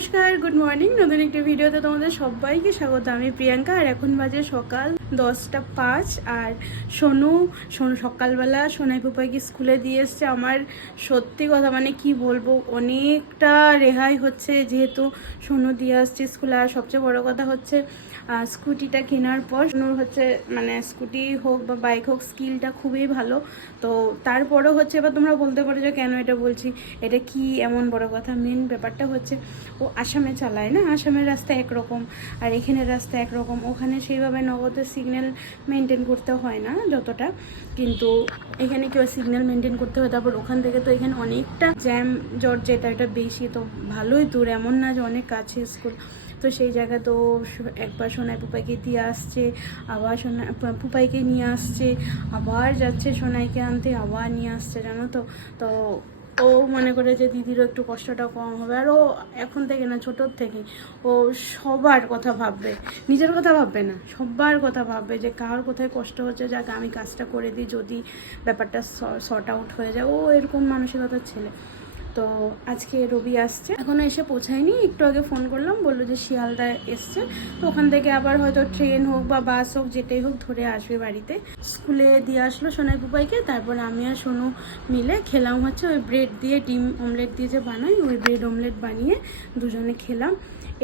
নমস্কার good morning নতুন একটি ভিডিওতে তোমাদের সবাইকে স্বাগত। আমি প্রিয়াঙ্কা, আর এখন বাজে সকাল দশটা পাঁচ আর সোনু সোনু সকালবেলা সোনাই পুপাইকে স্কুলে দিয়ে এসছে। আমার সত্যি কথা মানে কি বলব, অনেকটা রেহাই হচ্ছে যেহেতু সোনু দিয়ে আসছে স্কুলে। আর সবচেয়ে বড় কথা হচ্ছে স্কুটিটা কেনার পর সোনুর হচ্ছে মানে স্কুটি হোক বা বাইক হোক, স্কিলটা খুবই ভালো। তো তারপরেও হচ্ছে, এবার তোমরা বলতে পারো যে কেন এটা বলছি। এটা কি এমন বড় কথা? মেন ব্যাপারটা হচ্ছে, ও আসামে চালায় না? আসামের রাস্তা একরকম, আর এখানের রাস্তা একরকম। ওখানে সেইভাবে নগদের সিগন্যাল মেনটেন করতে হয় না যতটা। কিন্তু এখানে কেউ সিগন্যাল মেনটেন করতে হয়, তারপর ওখান থেকে তো এখানে অনেকটা জ্যাম জট যেটা, এটা বেশি তো ভালোই দূর, এমন না যে অনেক কাছে স্কুল তো সেই জায়গা তো একবার সোনাই পুপাইকে দিয়ে আসছে, আবার সোনা পুপাইকে নিয়ে আসছে, আবার যাচ্ছে সোনাইকে আনতে, আবার নিয়ে আসছে, জানো তো? তো ও মনে করে যে দিদিরও একটু কষ্টটা কম হবে। আর ও এখন থেকে না, ছোটোর থেকে ও সবার কথা ভাববে। নিজের কথা ভাববে না সবার কথা ভাববে যে কার কোথায় কষ্ট হচ্ছে। যাক, আমি কাজটা করে দিই, যদি ব্যাপারটা শর্ট আউট হয়ে যায়। ও এরকম মানসিকতার ছেলে। তো আজকে রবি আসছে। এখনও এসে পৌঁছায়নি, একটু আগে ফোন করলাম, বলল যে শিয়ালদা এসছে। তো ওখান থেকে আবার হয়তো ট্রেন হোক বা বাস হোক, যেটাই হোক ধরে আসবে বাড়িতে। স্কুলে দিয়ে আসলো সোনাই পুপাইকে তারপর আমি আর সোনু মিলে খেলাম হচ্ছে ওই ব্রেড দিয়ে, ডিম অমলেট দিয়ে যে বানাই, ওই ব্রেড অমলেট বানিয়ে দুজনে খেলাম।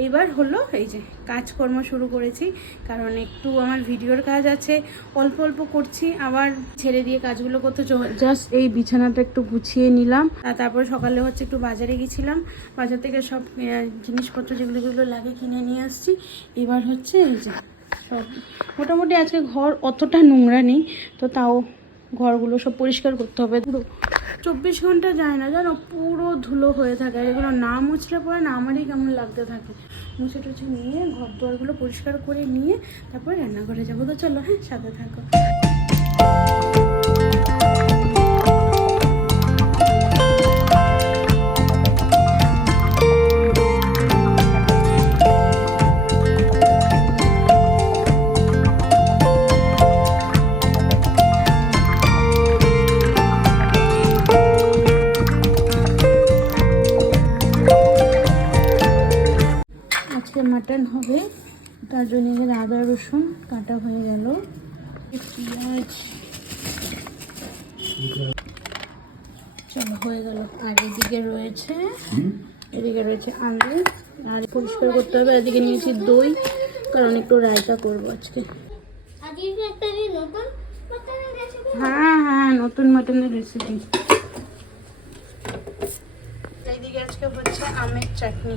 এইবার হলো এই যে কাজকর্ম শুরু করেছি, কারণ একটু আমার ভিডিওর কাজ আছে, অল্প অল্প করছি, আবার ছেড়ে দিয়ে কাজগুলো করতে জাস্ট এই বিছানাটা একটু গুছিয়ে নিলাম। তারপর সকালে হচ্ছে একটু বাজারে গেছিলাম, বাজার থেকে সব জিনিসপত্র যেগুলো যেগুলো লাগে কিনে নিয়ে আসছি। এবার হচ্ছে এই যে সব মোটামুটি আজকে ঘর অতটা নোংরা নেই, তো তাও ঘরগুলো সব পরিষ্কার করতে হবে। চব্বিশ ঘণ্টা যায় না, জানো? পুরো ধুলো হয়ে থাকে। এগুলো না মুছলে পরে না আমারই কেমন লাগতে থাকে। মুছে টুছে নিয়ে ঘর দোয়ারগুলো পরিষ্কার করে নিয়ে তারপর রান্নাঘরে যাব। তো চলো হ্যাঁ সাথে থাকো। মাটন হবে। তার জন্য এখানে আদা রসুন কাটা হয়ে গেল। পেঁয়াজ। চলো হয়ে গেল। আর এদিকে রয়েছে এদিকে রয়েছে আলু। আর পরিষ্কার করতে হবে। এদিকে নিয়েছি দই কারণ একটু রায়তা করব আজকে। হ্যাঁ হ্যাঁ নতুন মাটনের রেসিপি এইদিকে আজকে হচ্ছে আমের চাটনি।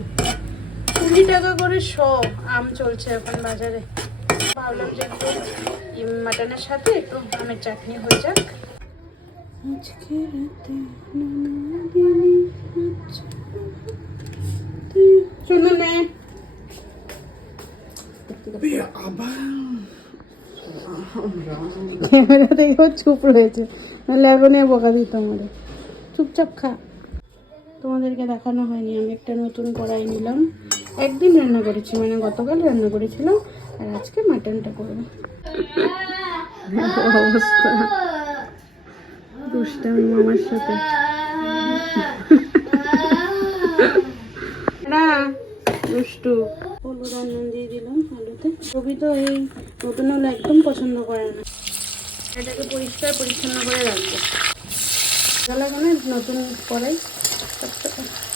কুড়ি টাকা করে শ আম চলছে এখন বাজারে। ভাবলাম যে একটু মাটনের সাথে একটু আমের চাটনি হয়ে যাক। আজকে রাতে নানা দিনে চলো নে। ক্যামেরা দেখেও চুপ রয়েছে। নাহলে এখনই বকা দিত চুপচাপ খা। তোমাদেরকে দেখানো হয়নি আমি একটা নতুন কড়াই নিলাম। একদিন রান্না করেছি মানে গতকাল রান্না করেছিলাম আর আজকে মাটনটা করব। অবস্থা। দুষ্টামি মামার সাথে। না দুষ্টু। হলুদ আর দিয়ে দিলাম আলুতে। রবি তো এই নতুন হলো একদম পছন্দ করে না। এটাকে পরিষ্কার পরিচ্ছন্ন করে রাখব। ভালো লাগে না নতুন চকচকে।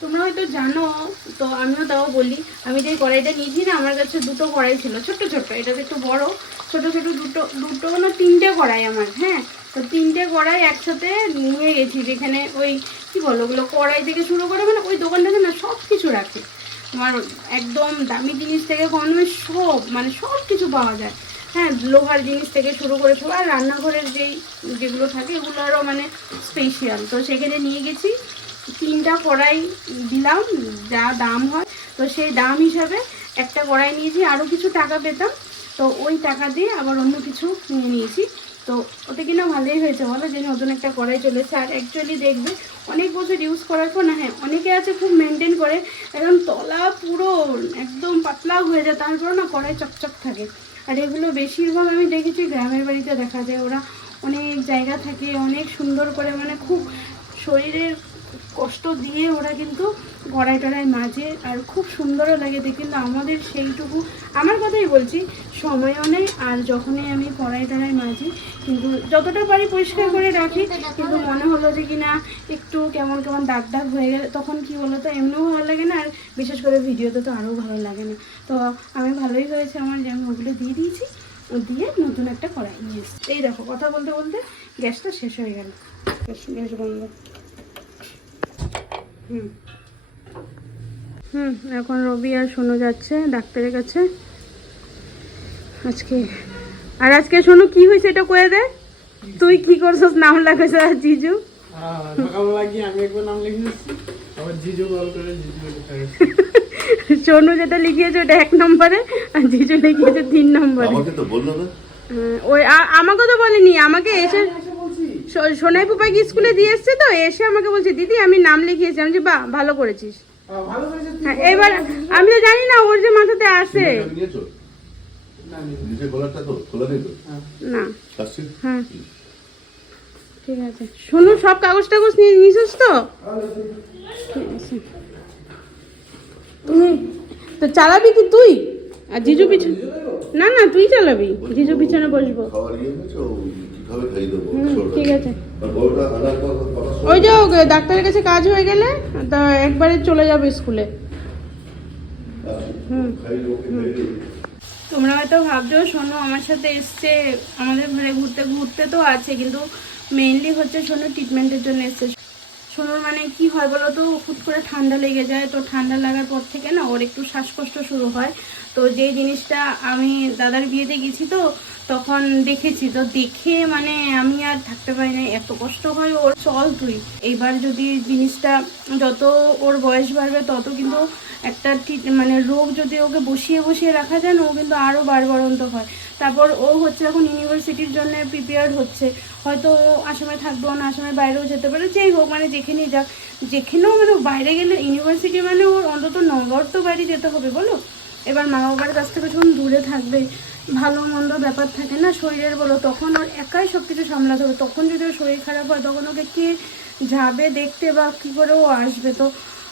তোমরা হয়তো জানো, তো আমিও তাও বলি, আমি যে কড়াইটা নিয়েছি না, আমার কাছে দুটো কড়াই ছিল, ছোট্ট ছোট্ট এটা তো একটু বড়, ছোট ছোট দুটো দুটো না তিনটে কড়াই আমার হ্যাঁ? তো তিনটে কড়াই একসাথে নিয়ে গেছি, যেখানে ওই, কি বলো ওগুলো, কড়াই থেকে শুরু করে মানে ওই দোকানটাতে না সব কিছু রাখে। তোমার একদম দামি জিনিস থেকে কম সব মানে সব কিছু পাওয়া যায়। হ্যাঁ লোহার জিনিস থেকে শুরু করে সব আর রান্নাঘরের যেই, যেগুলো থাকে, এগুলো আরও মানে স্পেশাল তো সেখানে নিয়ে গেছি তিনটা কড়াই দিলাম, যা দাম হয়। তো সেই দাম হিসাবে একটা কড়াই নিয়েছি আরও কিছু টাকা পেতাম। তো ওই টাকা দিয়ে আবার অন্য কিছু কিনে নিয়েছি। তো ওতে কিনা ভালোই হয়েছে, বলো যে নতুন একটা কড়াই চলেছে। আর অ্যাকচুয়ালি দেখবে, অনেক বছর ইউজ করার পর না হ্যাঁ অনেকে আছে খুব মেনটেন করে, একদম তলা পুরো একদম পাতলা হয়ে যায় তারপর না কড়াই চকচক থাকে। আর এগুলো বেশিরভাগ আমি দেখেছি গ্রামের বাড়িতে দেখা যায়, ওরা অনেক জায়গা থাকে, অনেক সুন্দর করে মানে খুব শরীরের কষ্ট দিয়ে ওরা কিন্তু কড়াই টড়াই মাজে আর খুব সুন্দরও লাগে কিন্তু আমাদের সেইটুকু, আমার কথাই বলছি সময়ও নেই আর যখনই আমি কড়াই টড়াই মাজি কিন্তু যতটা পারি পরিষ্কার করে রাখি, কিন্তু মনে হলো যে কিনা একটু কেমন কেমন দাগ দাগ হয়ে গেলে তখন কি বলো তো এমনিও ভালো লাগে না আর বিশেষ করে ভিডিওতে তো আরও ভালো লাগে না। তো আমি ভালোই হয়েছে আমার, যে আমি ওগুলো দিয়ে দিয়েছি, দিয়ে নতুন একটা কড়াই নিয়ে এই দেখো, কথা বলতে বলতে গ্যাসটা শেষ হয়ে গেল। গ্যাস বন্ধ। হুম। হুম এখন রবি আর শোনো যাচ্ছে ডাক্তারের কাছে। আজকে। আর আজকে শোনো কি হয়েছে এটা কয়ে দে। তুই কি করছস নাম লাগাইছ আর জিজু? সোনু যেটা লিখিয়েছে ওটা এক নম্বরে আর জিজু লিখিয়েছে তিন নম্বরে। আমাকে তো বলল না। ওই আমাকে তো বলেনি আমাকে এসে সোনাই পুপা স্কুলে দিয়ে এসছে তো? এসে আমাকে বলছে দিদি আমি নাম লিখিয়েছি। আমি যে বাহ ভালো করেছিস। হ্যাঁ এবার আমি তো জানি না ওর যে মাথাতে আসে না, হ্যাঁ। হ্যাঁ। ঠিক আছে। শোনো সব কাগজ টাগজ নিয়ে নিছিস তো? তুমি তো চালাবি কি তুই? আর জিজু পিছনে না না তুই চালাবি। জিজু পিছনে বসবো। দেবো হুম, ঠিক আছে? ওই যে ডাক্তারের কাছে কাজ হয়ে গেলে তা একবারে চলে যাবে স্কুলে। দেবো। তোমরা হয়তো ভাবছ সোনু আমার সাথে এসছে আমাদের ঘরে ঘুরতে ঘুরতে তো আছে কিন্তু মেইনলি হচ্ছে সোনু ট্রিটমেন্টের জন্য এসছে। সোনুর মানে কি হয় বলো তো হুট করে ঠান্ডা লেগে যায়। তো ঠান্ডা লাগার পর থেকে না, ওর একটু শ্বাসকষ্ট শুরু হয়। তো যে জিনিসটা আমি দাদার বিয়েতে গেছি তো, তখন দেখেছি। তো দেখে মানে আমি আর থাকতে পারি না এত কষ্ট হয় ওর। চল তুই। এইবার যদি জিনিসটা যত ওর বয়স বাড়বে, তত কিন্তু একটা মানে রোগ যদি ওকে বসিয়ে বসিয়ে রাখা যায় না, ও কিন্তু আরও বাড়বাড়ন্ত হয়। তারপর ও হচ্ছে এখন ইউনিভার্সিটির জন্য প্রিপেয়ার হচ্ছে। হয়তো ও আসামে থাকবে না, আসামের বাইরেও যেতে পারে, যেই হোক মানে যেখানেই যাক। যেখানেও মানে বাইরে গেলে ইউনিভার্সিটি মানে ওর অন্তত নগর তো বাইরে যেতে হবে, বলো? এবার মা বাবার কাছ থেকে যখন দূরে থাকবে, ভালো মন্দ ব্যাপার থাকে না শরীরের, বলো, তখন ওর একাই সব কিছু সামলাতে হবে। তখন যদি ওর শরীর খারাপ হয়, তখন ওকে কে যাবে দেখতে বা কী করে ও আসবে? তো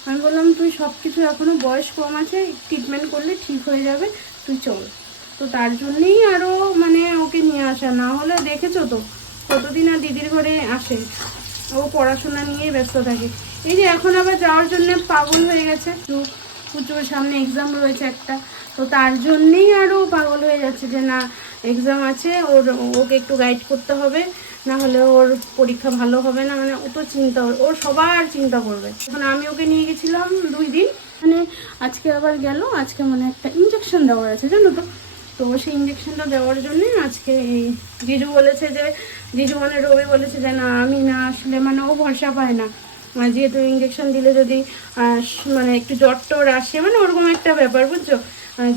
আমি বললাম, তুই সব কিছু এখনও বয়স কম আছে ট্রিটমেন্ট করলে ঠিক হয়ে যাবে, তুই চল। তো তার জন্যেই আরও মানে ওকে নিয়ে আসা, না হলে দেখেছ তো, কতদিন আর দিদির ঘরে আসে, ও পড়াশোনা নিয়ে ব্যস্ত থাকে। এই যে এখন আবার যাওয়ার জন্য পাগল হয়ে গেছে। প্রচুর সামনে এক্সাম রয়েছে একটা, তো তার জন্যেই আরও পাগল হয়ে যাচ্ছে যে না এক্সাম আছে, ওর, ওকে একটু গাইড করতে হবে। না হলে ওর পরীক্ষা ভালো হবে না মানে ও তো চিন্তা, ওর- সবার চিন্তা করবে। এখন আমি ওকে নিয়ে গেছিলাম দুই দিন। মানে আজকে আবার গেল, আজকে মানে একটা ইঞ্জেকশন দেওয়ার আছে, জানো তো? তো সেই ইঞ্জেকশনটা দেওয়ার জন্য আজকে এই জিজু বলেছে যে, জিজু মানে রবি বলেছে যে, না, আমি না আসলে মানে ও ভরসা পায় না। যেহেতু ইঞ্জেকশন দিলে যদি মানে একটু জ্বর টর আসে মানে ওরকম একটা ব্যাপার, বুঝছ?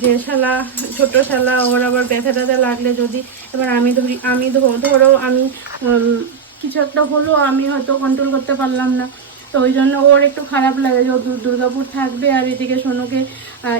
যে শালা ছোট শালা, ওর আবার ব্যথা ট্যাথা লাগলে যদি এবার আমি ধরি, আমি ধরো আমি কিছু একটা হলো, আমি হয়তো কন্ট্রোল করতে পারলাম না। তো ওই জন্য ওর একটু খারাপ লাগে যে দুর্গাপুর থাকবে আর এদিকে সোনুকে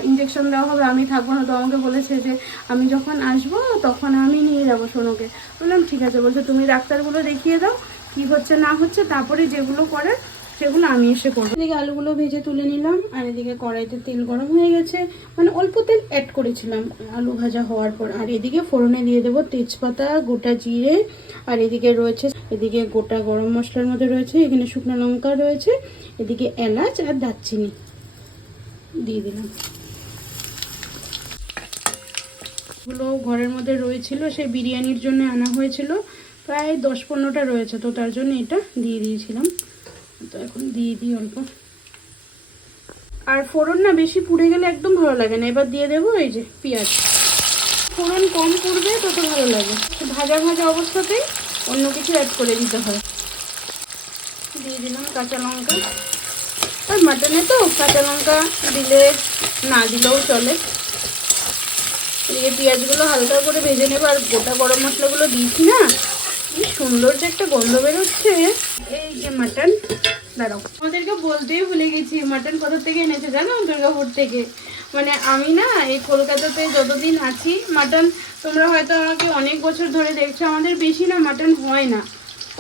ইঞ্জেকশন দেওয়া হবে। আমি থাকব না, তো আমাকে বলেছে যে আমি যখন আসব তখন আমি নিয়ে যাব সোনুকে। বললাম, ঠিক আছে। বলছে, তুমি ডাক্তারগুলো দেখিয়ে দাও, কি হচ্ছে না হচ্ছে, তারপরে যেগুলো করে সেগুলো আমি এসে করব। এদিকে আলুগুলো ভেজে তুলে নিলাম, আর এদিকে কড়াইতে তেল গরম হয়ে গেছে। মানে অল্প তেল অ্যাড করেছিলাম। আলু ভাজা হওয়ার পর। আর এদিকে ফোড়নে দিয়ে দেবো তেজপাতা, গোটা জিরে, আর এদিকে রয়েছে, এদিকে গোটা গরম মশলার মধ্যে রয়েছে, এখানে শুকনো লঙ্কা রয়েছে, এদিকে এলাচ আর দারচিনি দিয়ে দিলাম। গুলো ঘরের মধ্যে রয়েছিল, সেই বিরিয়ানির জন্য আনা হয়েছিল। প্রায় দশ পনেরোটা রয়েছে, তো তার জন্য এটা দিয়ে দিয়েছিলাম। তো এখন দিয়ে দিই অল্প। আর ফোড়ন না বেশি পুড়ে গেলে একদম ভালো লাগে না। এবার দিয়ে দেবো এই যে পেঁয়াজ। ফোড়ন কম পুড়বে, তত ভালো লাগে। ভাজা ভাজা অবস্থাতেই অন্য কিছু অ্যাড করে দিতে হয়। দিয়ে দিলাম কাঁচা লঙ্কা। আর মাটনে তো কাঁচা লঙ্কা দিলে না দিলেও চলে। এদিকে পেঁয়াজগুলো হালকা করে ভেজে নেব। আর গোটা গরম মশলাগুলো দিয়েছি না কি সুন্দর যে একটা গন্ধ বেরোচ্ছে। এই যে মাটন, দাঁড়াও। আমাদেরকে বলতেই ভুলে গেছি, মাটন কোথা থেকে এনেছে জানো? দুর্গাপুর থেকে। মানে আমি না এই কলকাতাতে যতদিন আছি, মাটন তোমরা হয়তো আমাকে অনেক বছর ধরে দেখছ, আমাদের বেশি না মাটন হয় না।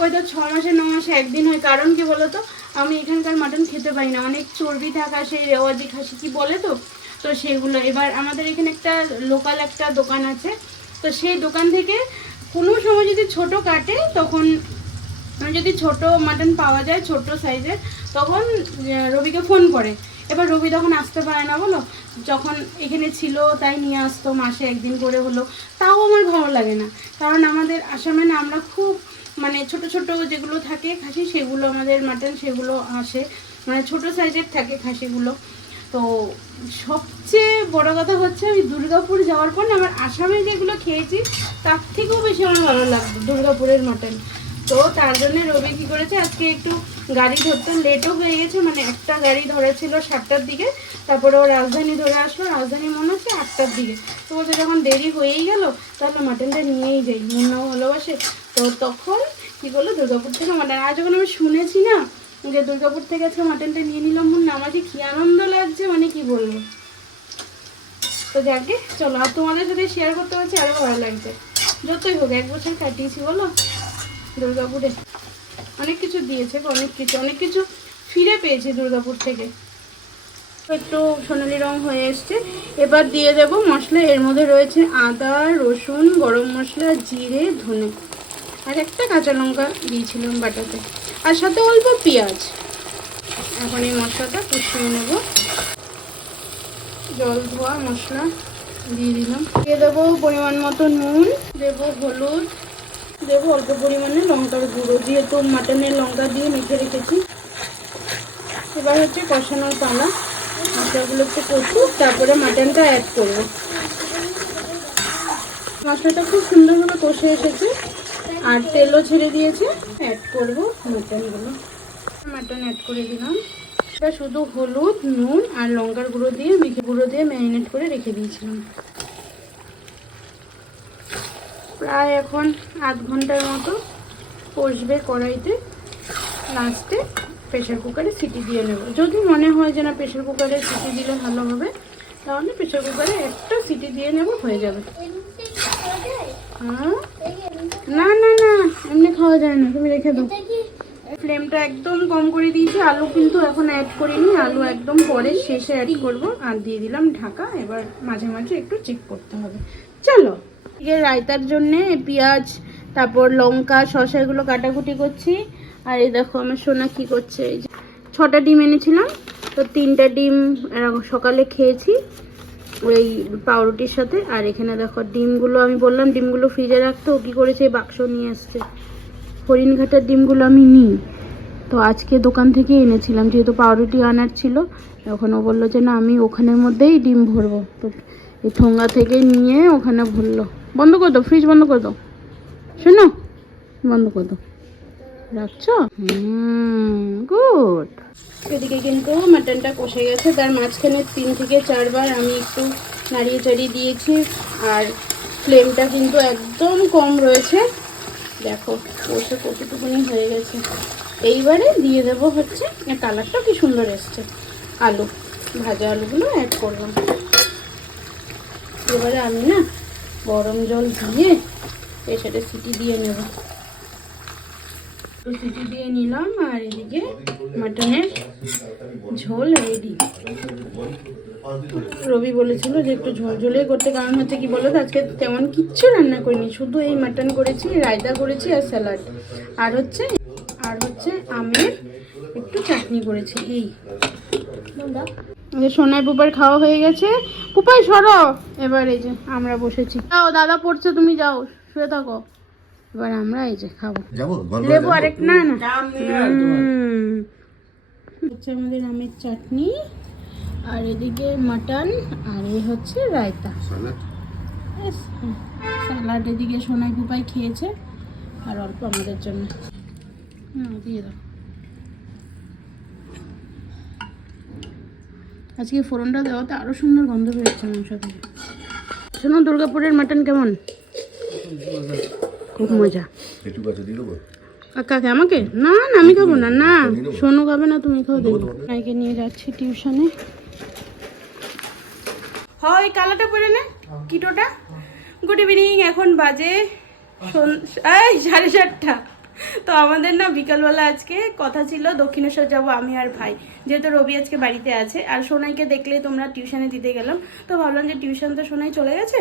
ওই তো ছ মাসে, ন মাসে একদিন হয়। কারণ কি বলো তো আমি এখানকার মাটন খেতে পারি না। অনেক চর্বি থাকা, সেই রেওয়াজি খাসি কি বলে তো? তো সেগুলো। এবার আমাদের এখানে একটা লোকাল একটা দোকান আছে। তো সেই দোকান থেকে কোনো সময় যদি ছোট কাটে, তখন মানে যদি ছোট মাটন পাওয়া যায়, ছোট সাইজের তখন রবিকে ফোন করে। এবার রবি তখন আসতে পারে না বলো? যখন এখানে ছিল, তাই নিয়ে আসতো, মাসে একদিন করে হলো। তাও আমার ভালো লাগে না। কারণ আমাদের আসামে না, আমরা খুব মানে ছোট ছোট যেগুলো থাকে খাসি, সেগুলো আমাদের মাটন সেগুলো আসে। মানে ছোট সাইজের থাকে খাসিগুলো। তো সবচেয়ে বড় কথা হচ্ছে আমি দুর্গাপুর যাওয়ার পর আমার আসামে যেগুলো খেয়েছি, তার থেকেও বেশি আমার ভালো লাগতো, দুর্গাপুরের মাটন। তো তার জন্য রবি কী করেছে, আজকে একটু গাড়ি ধরতে লেটও হয়ে গেছে মানে একটা গাড়ি ধরেছিল সাতটার দিকে, তারপরে ও রাজধানী ধরে আসলো, রাজধানী মনে হচ্ছে আটটার দিকে। তো বলছে যখন দেরি হয়েই গেল, তাহলে মাটনটা নিয়েই যাই, মুন্নাও ভালোবাসে। তো তখন কী করল, দুর্গাপুর থেকে মাটন আর যখন আমি শুনেছি না যে দুর্গাপুর থেকে আজকে মাটনটা নিয়ে নিলাম মুন্না আমাকে কি আনন্দ লাগছে মানে কি বলব? তো যাকে, চলো, আর তোমাদের সাথে শেয়ার করতে পারছি আরও ভালো লাগছে। যতই হোক, এক বছর কাটিয়েছি, বলো? দুর্গাপুরে। অনেক কিছু দিয়েছে, অনেক কিছু অনেক কিছু ফিরে পেয়েছি দুর্গাপুর থেকে। একটু সোনালি রং হয়ে এসছে। এবার দিয়ে দেব মশলা, এর মধ্যে রয়েছে আদা, রসুন, গরম মশলা, জিরে, ধনে। আর একটা কাঁচা লঙ্কা দিয়েছিলাম বাটাতে। আর সাথে অল্প পেঁয়াজ। এখন এই মশলাটা কষিয়ে নেব। জল, ধোয়া, মশলা দিয়ে দিলাম। দিয়ে দেবো পরিমাণ মতো নুন, দেবো হলুদ, দেবো অল্প পরিমাণে লঙ্কার গুঁড়ো। যেহেতু মাটনের লঙ্কা দিয়ে মেখে রেখেছি, এবার হচ্ছে কষানোর পালা। মশলাগুলো একটু কষুক তারপরে মাটনটা অ্যাড করব। মশলাটা খুব সুন্দরভাবে কষে এসেছে। আর তেলও ছেড়ে দিয়েছে অ্যাড করব মাটনগুলো মাটন অ্যাড করে দিলাম এটা শুধু হলুদ নুন আর লঙ্কার গুঁড়ো দিয়ে মেখে গুঁড়ো দিয়ে ম্যারিনেট করে রেখে দিয়েছিলাম প্রায় এখন আধ ঘণ্টার মতো কষবে কড়াইতে লাস্টে প্রেশার কুকারে সিটি দিয়ে নেব যদি মনে হয় যে না প্রেশার কুকারে সিটি দিলে ভালো হবে তাহলে প্রেশার কুকারে একটা সিটি দিয়ে নেব হয়ে যাবে? হ্যাঁ? না না না এমনি খাওয়া যায় না তুমি রেখে দাও। ফ্লেমটা একদম কম করে দিয়েছি আলু কিন্তু এখন অ্যাড করিনি আলু একদম পরে শেষে অ্যাড করব। আর দিয়ে দিলাম ঢাকা এবার মাঝে মাঝে একটু চেক করতে হবে। চলো রায়তার জন্যে পেঁয়াজ তারপর লঙ্কা শসা এগুলো কাটাকুটি করছি। আর এই দেখো আমার সোনা কি করছে এই ছটা ডিম এনেছিলাম তো তিনটা ডিম সকালে খেয়েছি। ওই পাউরুটির সাথে, আর এখানে দেখো ডিমগুলো, আমি বললাম ডিমগুলো ফ্রিজে রাখতে, ও কী করেছে বাক্স নিয়ে এসছে। হরিণঘাটার ডিমগুলো আমি নিই। তো আজকে দোকান থেকে এনেছিলাম, যেহেতু পাউরুটি আনার ছিল, তখন ও বলল যে, না, আমি ওখানের মধ্যেই ডিম ভরবো। তো এই ঠোঙ্গা থেকে নিয়ে ওখানে ভরলো। বন্ধ করে দাও ফ্রিজ বন্ধ করে দাও। শোনো, বন্ধ করে দাও। রাখছো? গুড। এদিকে কিন্তু মাটনটা কষে গেছে। তার মাঝখানে তিন থেকে চারবার আমি একটু নাড়িয়ে চাড়িয়ে দিয়েছি। আর ফ্লেমটা কিন্তু একদম কম রয়েছে। দেখো, কষে কতটুকুনি হয়ে গেছে। এইবারে দিয়ে দেবো হচ্ছে কালারটা কি সুন্দর এসছে। আলু, ভাজা আলুগুলো অ্যাড করব। এবারে আমি না গরম জল দিয়ে প্রেশারে সিটি দিয়ে নেব। তো দিয়ে নিলাম, আর এদিকে মাটনের ঝোল রেডি রবি বলেছিল যে একটু ঝোল ঝোলে করতে, কারণ হচ্ছে কি বলো আজকে তেমন কিচ্ছু রান্না করিনি, শুধু এই মাটন করেছি, রায়তা করেছি আর স্যালাড। আর হচ্ছে আর হচ্ছে আমের একটু চাটনি করেছি, এই। সোনাই পুপার খাওয়া হয়ে গেছে। পুপাই সরো। এবার এই যে আমরা বসেছি। যাও, দাদা পড়ছে, তুমি যাও, শুয়ে থাকো। এবার আমরা এই যে খাব। যাব? লেবু আরেক না না। হচ্ছে আমাদের আমের চাটনি আর এদিকে মাটন আর এই হচ্ছে রায়তা। স্যালাড এদিকে সোনাই পুপাই খেয়েছে আর অল্প আমাদের জন্য। দিয়ে দাও। আজকে ফোড়নটা দেওয়াতে আরও সুন্দর গন্ধ বেরোচ্ছে মাংস থেকে শোনো দুর্গাপুরের মাটন কেমন? খুব মজা। একটু কাছে দিয়ে দেবো? কাকাকে আমাকে? না না আমি খাব না না। সোনু খাবে না তুমি খাও দেবো মাইকে নিয়ে যাচ্ছি টিউশনে। হয় কালাটা পরে নে কিটোটা। গুড ইভিনিং এখন বাজে এই সাড়ে সাতটা। তো আমাদের না বিকালবেলা আজকে কথা ছিল দক্ষিণেশ্বর যাব আমি আর ভাই। যেহেতু রবি আজকে বাড়িতে আছে, আর সোনাইকে দেখলে তোমরা টিউশনে দিতে গেলাম। তো ভাবলাম যে টিউশন তো সোনাই চলে গেছে,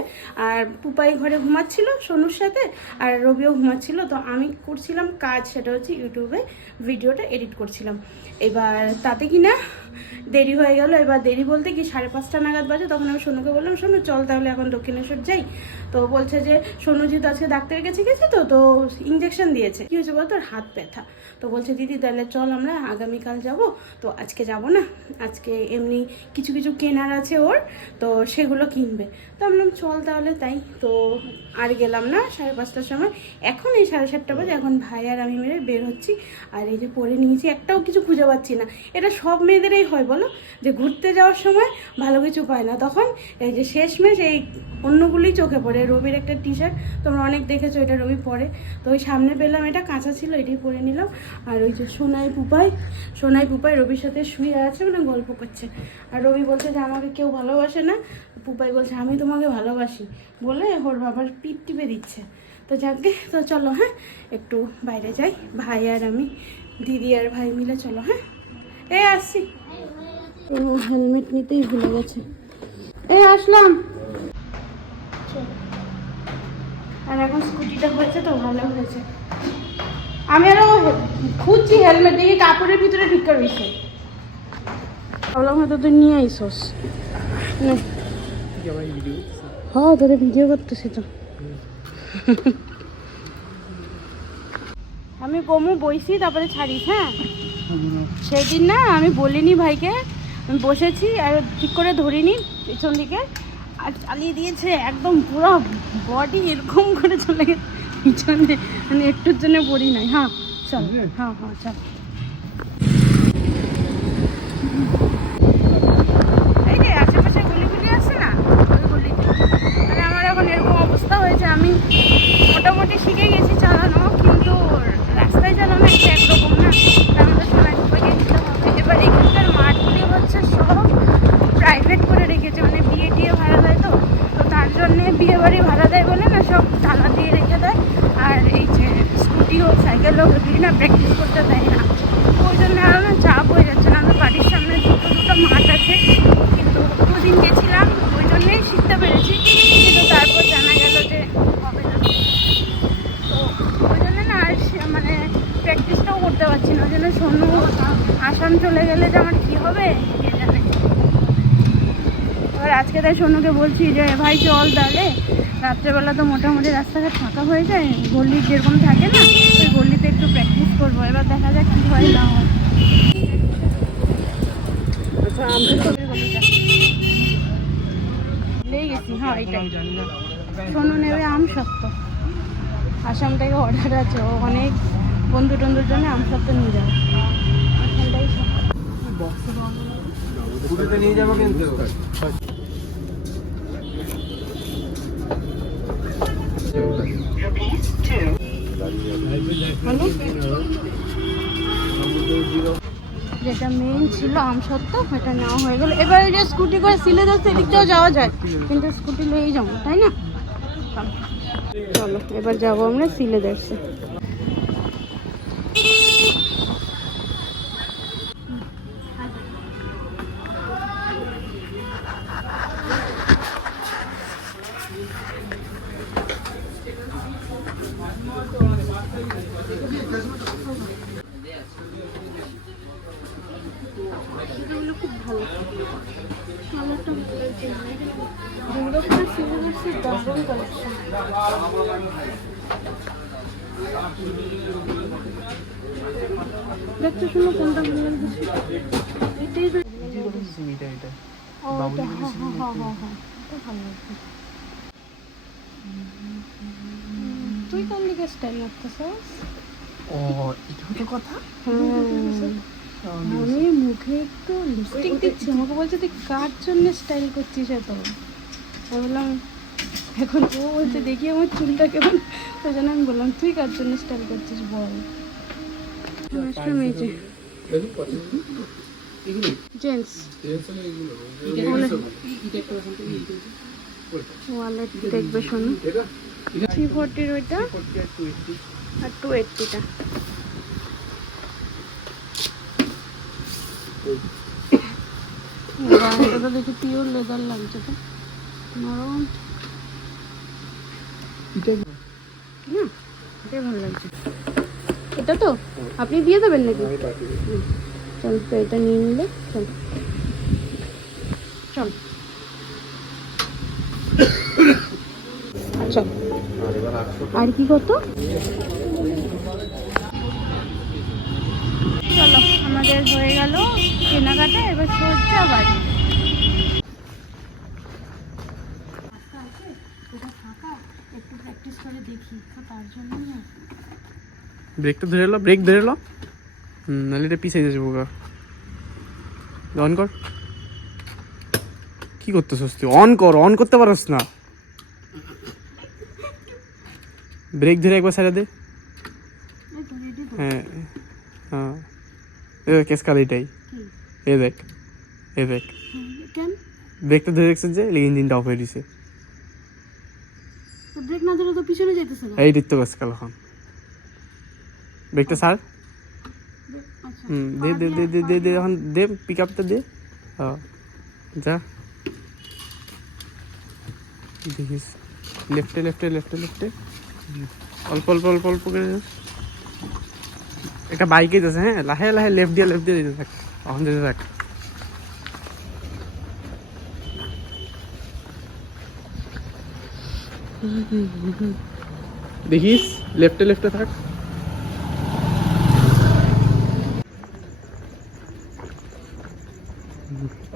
আর পুপাই ঘরে ঘুমাচ্ছিল সোনুর সাথে, আর রবিও ঘুমাচ্ছিল। তো আমি করছিলাম কাজ, সেটা হচ্ছে ইউটিউবে ভিডিওটা এডিট করছিলাম। এবার তাতে কি না দেরি হয়ে গেল। এবার দেরি বলতে কি সাড়ে পাঁচটা নাগাদ বাজে, তখন আমি সোনুকে বললাম সোনু চল তাহলে এখন দক্ষিণেশ্বর যাই। তো বলছে যে সোনু যেহেতু আজকে ডাক্তারের কাছে গেছে তো তো ইঞ্জেকশন দিয়েছে। কি হয়েছে বলতো? ওর হাত ব্যথা। তো বলছে, দিদি, তাহলে চল আমরা আগামীকাল যাব। তো আজকে যাব না। আজকে এমনি কিছু কিছু কেনার আছে ওর, তো সেগুলো কিনবে। তো আমি বললাম, চল তাহলে তাই। তো আর গেলাম না সাড়ে পাঁচটার সময়। এখন এই সাড়ে সাতটা বাজে, এখন ভাই আর আমি মেরে বের হচ্ছি। আর এই যে পরে নিয়েছি, একটাও কিছু খুঁজে পাচ্ছি না। এটা সব মেয়েদেরই হয়, বলো? যে ঘুরতে যাওয়ার সময় ভালো কিছু পায় না। তখন এই যে শেষমেশ এই অন্যগুলি চোখে পড়ে। রবির একটা টি শার্ট তোমরা অনেক দেখেছ, এটা রবি পরে। তো ওই সামনে পেলাম, এটা কাঁচা ছিল, এটাই পরে নিলাম। আর ওই যে সোনাই পুপাই সোনাই পুপাই রবির সাথে শুয়ে আছে মানে গল্প করছে। আর রবি বলছে যে, আমাকে কেউ ভালোবাসে না। পুপাই বলছে, আমি তোমাকে ভালোবাসি। বলে ওর বাবার পিঠ টিপে দিচ্ছে। তো যাকে তো চলো হ্যাঁ? একটু বাইরে যাই। ভাই আর আমি, দিদি আর ভাই মিলে চলো হ্যাঁ? এই আসছি। হেলমেট নিতেই ভুলে গেছে। এই আসলাম। আর এখন স্কুটিটা হয়েছে তো ভালো হয়েছে। আমি আরও খুঁজছি হেলমেট দেখি কাপড়ের ভিতরে ঠিক করবিছে ভাবলাম হয়তো তুই নিয়ে আইসস। হ্যাঁ তোদের ভিডিও করতেছি তো। আমি কমু বইছি তারপরে ছাড়িস হ্যাঁ? সেদিন না আমি বলিনি ভাইকে বসেছি আর ঠিক করে ধরিনি পেছন দিকে। আর চালিয়ে দিয়েছে একদম পুরো বডি এরকম করে চলে গেছে। পিছনে মানে একটুর জন্য পড়ি নাই। হ্যাঁ চল। হ্যাঁ হ্যাঁ চল এই যে আশেপাশে গলিগুলি আছে না ওই গলিতে মানে আমার এখন এরকম অবস্থা হয়েছে আমি মোটামুটি শিখে গেছি চালানো কিন্তু রাস্তায় চালানো একটা একরকম না তার মধ্যে সোনাই বাবাকে দিতে হবে এবার এখানকার মাঠগুলি হচ্ছে সব প্রাইভেট করে রেখেছে মানে বিয়ে টিয়ে ভাড়া দেয় তো তো তার জন্যে বিয়ে বাড়ি ভাড়া দেয় বলে না সব তালা দিয়ে রেখে দেয় আর এই যে স্কুটি হোক সাইকেল হোক এগুলি না প্র্যাকটিস করতে দেয় না ওই জন্য আরও না চাপ হয়ে যাচ্ছে না আমার বাড়ির সামনে দুটো দুটো মাঠ আছে কিন্তু দুদিন গেছিলাম ওই জন্যেই শিখতে পেরেছি কিন্তু তারপর জানা গেল যে হবে না তো ওই জন্য না আর সে- মানে প্র্যাকটিসটাও করতে পারছি না ওই জন্য সোনু আসাম চলে গেলে যে আমার কী হবে? কে জানে এবার আজকে তাই সোনুকে বলছি যে ভাই চল তাহলে। রাত্রেবেলা তো মোটামুটি রাস্তাঘাট ফাঁকা হয়ে যায় গলি যেরকম থাকে না ওই গলিতে একটু প্র্যাকটিস করব। এবার দেখা যাক কী হয় না হয়। আচ্ছা হ্যাঁ সোনু নেবে আম সত্ত্ব। আসাম থেকে অর্ডার আছে ও অনেক বন্ধু টন্ধুর জন্য আম সত্ত্ব নিয়ে যাবে এখানটাই সব। স্কুটিতে নিয়ে যাব কিন্তু। যেটা মেইন ছিল আম সত্ত্ব, এটা নেওয়া হয়ে গেল। এবারে যে স্কুটি করে সিলে যাচ্ছে এদিকটাও যাওয়া যায়। কিন্তু স্কুটি নিয়েই যাব, তাই না। চলো, এবার যাব আমরা সিলে যাচ্ছি। খুব ভালো কালারটা দুর্গাপুরের সিলে দারুণ কালেকশন দেখতে শুনো কোনটা ভালো লাগছে? এটাই তো এটা এটা ও এটা হ্যাঁ হ্যাঁ হ্যাঁ হ্যাঁ হ্যাঁ এটা ভালো লাগছে। তুই কোন দিকে স্টাইল মারতেছিস ও এটা তো কথা? আমি মুখে একটু লিপস্টিক দিচ্ছি আমাকে বলছে তুই কার জন্য স্টাইল করছিস এত? আমি বললাম এখন ও বলছে দেখি আমার চুলটা কেমন। ওই জন্য আমি বললাম তুই কার জন্য স্টাইল করছিস বল। জেন্টস ওয়ালেট দেখবে শোনো। থ্রি ফোরটির ওইটা? আর টু এইট্টিটা এটা তো? দেখি পিওর লেদার লাগছে তো নরম না এটাই ভালো লাগছে এটা তো আপনি দিয়ে দেবেন নাকি চল তো এটা নিয়ে নিলে চল। চল। চল। আর কি করতো? চলো আমাদের হয়ে গেল। কেনাকাটা এবার সোজা বাড়ি। একটু প্র্যাকটিস করে দেখি তো তার জন্য ব্রেকটা ধরে এলো ব্রেক ধরে এলো হুম নাহলে এটা পিছিয়ে যাচ্ছে বোকা। অন কর। কি করতেছস তুই? অন কর অন করতে পারস না। ব্রেক ধরে একবার ছেড়ে দে। হ্যাঁ হ্যাঁ। কেস কাল এটাই। এ দেখ এ দেখ। ব্রেকটা ধরে রেখেছে যে ইঞ্জিনটা অফ হয়ে দিছে। ব্রেক না ধরে তো পিছনে যেতেছে না। এই দিত্য গাছ কাল এখন। ব্রেকটা ছাড় আচ্ছা। হুম দে দে দে দে দে দে এখন দে পিক আপটা দে। হ্যাঁ যা। দেখিস। লেফটে লেফটে লেফটে লেফটে অল্প অল্প অল্প অল্প করে। একটা বাইকে যাচ্ছে হ্যাঁ? লাহে লাহে লেফট দিয়ে লেফট দিয়ে যেতে থাক। এখন যেতে থাক। দেখিস লেফটে লেফটে থাক।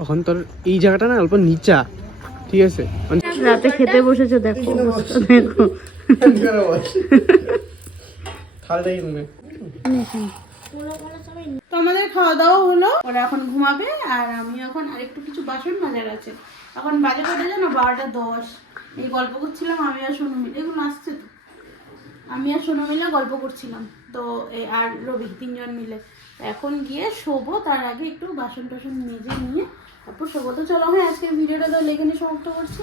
এখন তোর এই জায়গাটা না অল্প নিচা ঠিক আছে? রাতে খেতে বসেছে দেখো দেখো। আমাদের খাওয়া দাওয়া হলো, ওরা এখন ঘুমাবে, আর আমি এখন আরেকটু কিছু বাসন মাজার আছে। এখন বাজে কটা জানো? বারোটা দশ। এই গল্প করছিলাম, আমি আর সোনু মিলে। এগুলো আসছে তো। আমি আর সোনু মিলে গল্প করছিলাম। তো এই আর রবি তিনজন মিলে। এখন গিয়ে শোবো, তার আগে একটু বাসন টাসন মেজে নিয়ে তারপর শোবো। তো চলো হ্যাঁ আজকের ভিডিওটা তো লেখানি সমাপ্ত করছি।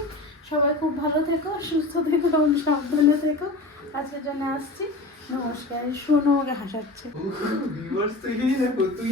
সবাই খুব ভালো থেকো, সুস্থ থেকো সাবধানে থেকো। আজকের জন্য আসছি। নমস্কার শোনো আমাকে হাসাচ্ছে। তুই